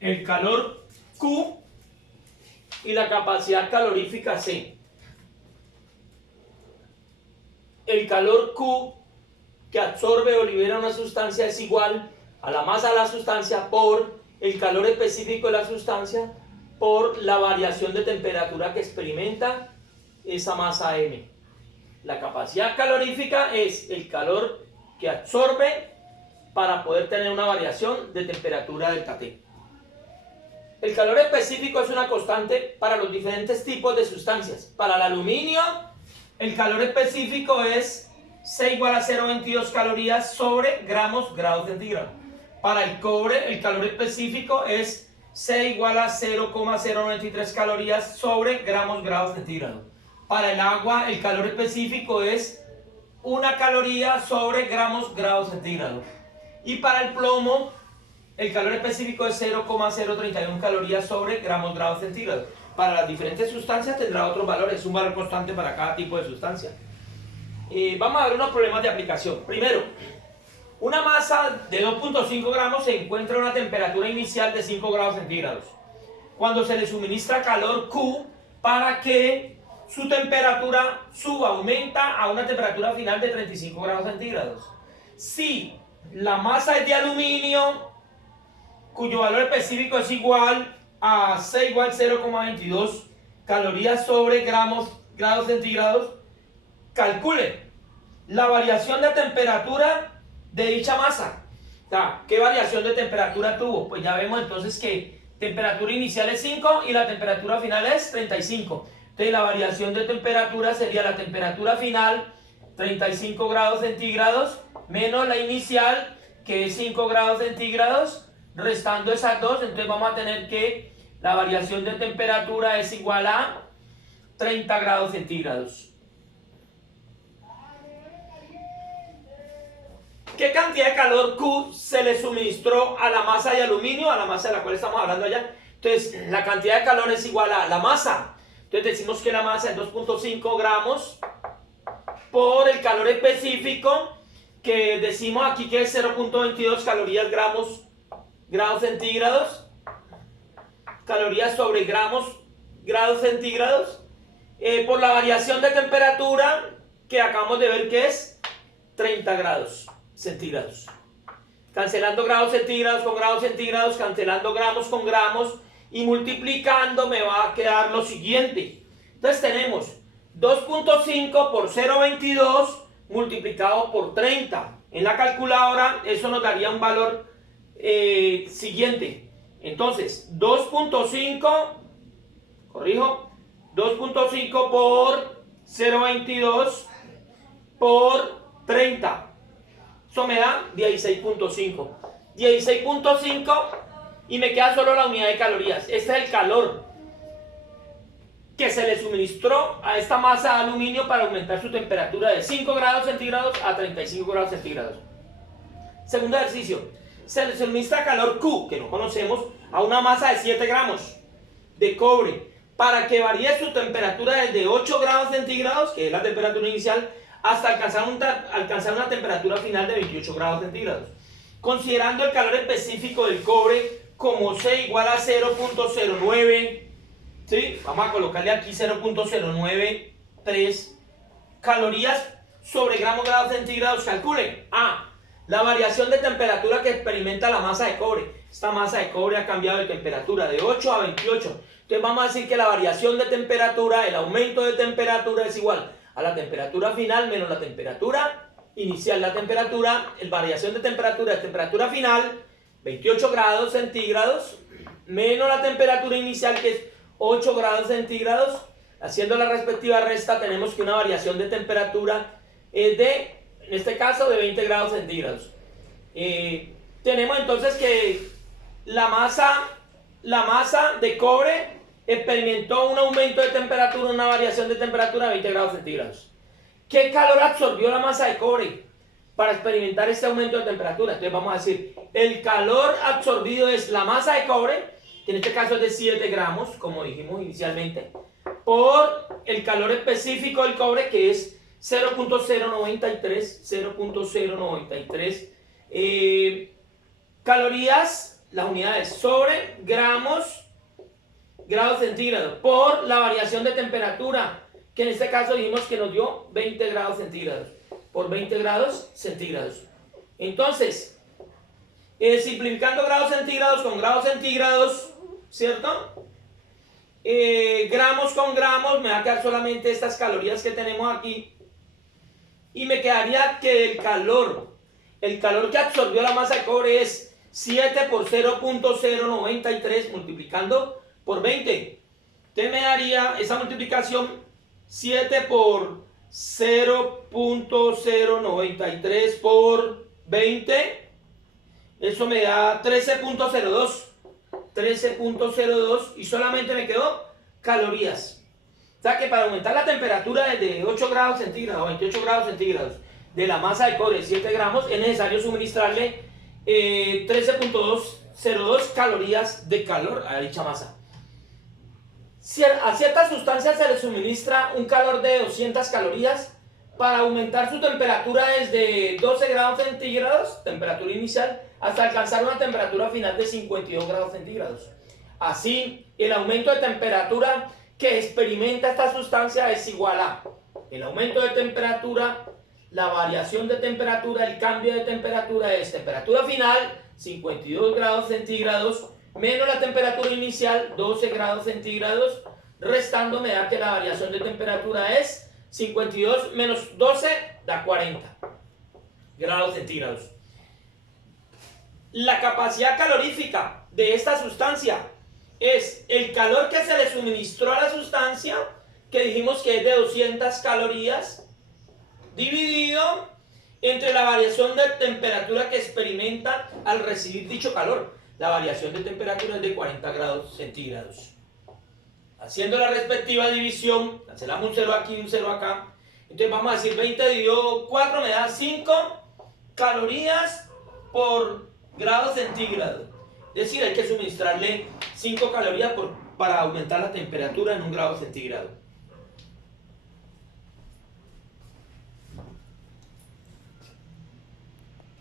el calor Q y la capacidad calorífica C. El calor Q que absorbe o libera una sustancia es igual a la masa de la sustancia por el calor específico de la sustancia por la variación de temperatura que experimenta esa masa M. La capacidad calorífica es el calor que absorbe para poder tener una variación de temperatura delta T. El calor específico es una constante para los diferentes tipos de sustancias. Para el aluminio, el calor específico es C igual a 0,22 calorías sobre gramos grados centígrados. Para el cobre, el calor específico es C igual a 0,093 calorías sobre gramos grados centígrados. Para el agua, el calor específico es 1 caloría sobre gramos grados centígrados. Y para el plomo, el calor específico es 0,031 calorías sobre gramos grados centígrados. Para las diferentes sustancias tendrá otros valores, un valor constante para cada tipo de sustancia. Vamos a ver unos problemas de aplicación. Primero, una masa de 2.5 gramos se encuentra a una temperatura inicial de 5 grados centígrados. Cuando se le suministra calor Q para que su temperatura suba, aumenta a una temperatura final de 35 grados centígrados. Si la masa es de aluminio, cuyo valor específico es igual a C igual 0,22 calorías sobre grados centígrados, calcule la variación de temperatura de dicha masa. O sea, ¿qué variación de temperatura tuvo? Pues ya vemos entonces que temperatura inicial es 5 y la temperatura final es 35. Entonces la variación de temperatura sería la temperatura final, 35 grados centígrados, menos la inicial, que es 5 grados centígrados, restando esas dos. Entonces vamos a tener que la variación de temperatura es igual a 30 grados centígrados. ¿Qué cantidad de calor Q se le suministró a la masa de aluminio, a la masa de la cual estamos hablando allá? Entonces, la cantidad de calor es igual a la masa. Entonces, decimos que la masa es 2.5 gramos por el calor específico, que decimos aquí que es 0.22 calorías grados centígrados. Calorías sobre grados centígrados. Por la variación de temperatura, que acabamos de ver que es 30 grados centígrados. Cancelando grados centígrados, cancelando gramos con gramos y multiplicando me va a quedar lo siguiente. Entonces tenemos 2.5 por 0.22 multiplicado por 30. En la calculadora eso nos daría un valor siguiente. Entonces 2.5, corrijo, 2.5 por 0.22 por 30. Eso me da 16.5. 16.5 y me queda solo la unidad de calorías. Este es el calor que se le suministró a esta masa de aluminio para aumentar su temperatura de 5 grados centígrados a 35 grados centígrados. Segundo ejercicio. Se le suministra calor Q, que no conocemos, a una masa de 7 gramos de cobre para que varíe su temperatura desde 8 grados centígrados, que es la temperatura inicial, hasta alcanzar una temperatura final de 28 grados centígrados. Considerando el calor específico del cobre como C igual a 0.09, ¿sí? Vamos a colocarle aquí 0.093 calorías sobre grados centígrados. Calcule A, la variación de temperatura que experimenta la masa de cobre. Esta masa de cobre ha cambiado de temperatura de 8 a 28. Entonces vamos a decir que la variación de temperatura, el aumento de temperatura es igual a la temperatura final menos la temperatura inicial. La variación de temperatura es temperatura final, 28 grados centígrados, menos la temperatura inicial que es 8 grados centígrados. Haciendo la respectiva resta tenemos que una variación de temperatura es de, en este caso, de 20 grados centígrados. Tenemos entonces que la masa de cobre experimentó un aumento de temperatura, una variación de temperatura de 20 grados centígrados. ¿Qué calor absorbió la masa de cobre para experimentar este aumento de temperatura? Entonces vamos a decir, el calor absorbido es la masa de cobre, que en este caso es de 7 gramos, como dijimos inicialmente, por el calor específico del cobre, que es 0.093 calorías las unidades sobre gramos, grados centígrados, por la variación de temperatura, que en este caso dijimos que nos dio 20 grados centígrados, por 20 grados centígrados. Entonces, simplificando grados centígrados con grados centígrados, ¿cierto? Gramos con gramos, me va a quedar solamente estas calorías que tenemos aquí. Y me quedaría que el calor que absorbió la masa de cobre es 7 por 0.093 multiplicando por 20. Entonces me daría esa multiplicación 7 por 0.093 por 20. Eso me da 13.02. 13.02 y solamente me quedó calorías. O sea que para aumentar la temperatura desde 8 grados centígrados a 28 grados centígrados de la masa de cobre de 7 gramos es necesario suministrarle 13.202 calorías de calor a dicha masa. Si a ciertas sustancias se le suministra un calor de 200 calorías, para aumentar su temperatura desde 12 grados centígrados, temperatura inicial, hasta alcanzar una temperatura final de 52 grados centígrados. Así, el aumento de temperatura que experimenta esta sustancia es igual a el aumento de temperatura, la variación de temperatura, el cambio de temperatura es temperatura final, 52 grados centígrados, menos la temperatura inicial, 12 grados centígrados, restando me da que la variación de temperatura es 52 menos 12 da 40 grados centígrados. La capacidad calorífica de esta sustancia es el calor que se le suministró a la sustancia, que dijimos que es de 200 calorías, dividido entre la variación de temperatura que experimenta al recibir dicho calor. La variación de temperatura es de 40 grados centígrados. Haciendo la respectiva división, cancelamos un 0 aquí y un 0 acá. Entonces vamos a decir 20 dividido 4 me da 5 calorías por grado centígrado. Es decir, hay que suministrarle 5 calorías para aumentar la temperatura en un grado centígrado.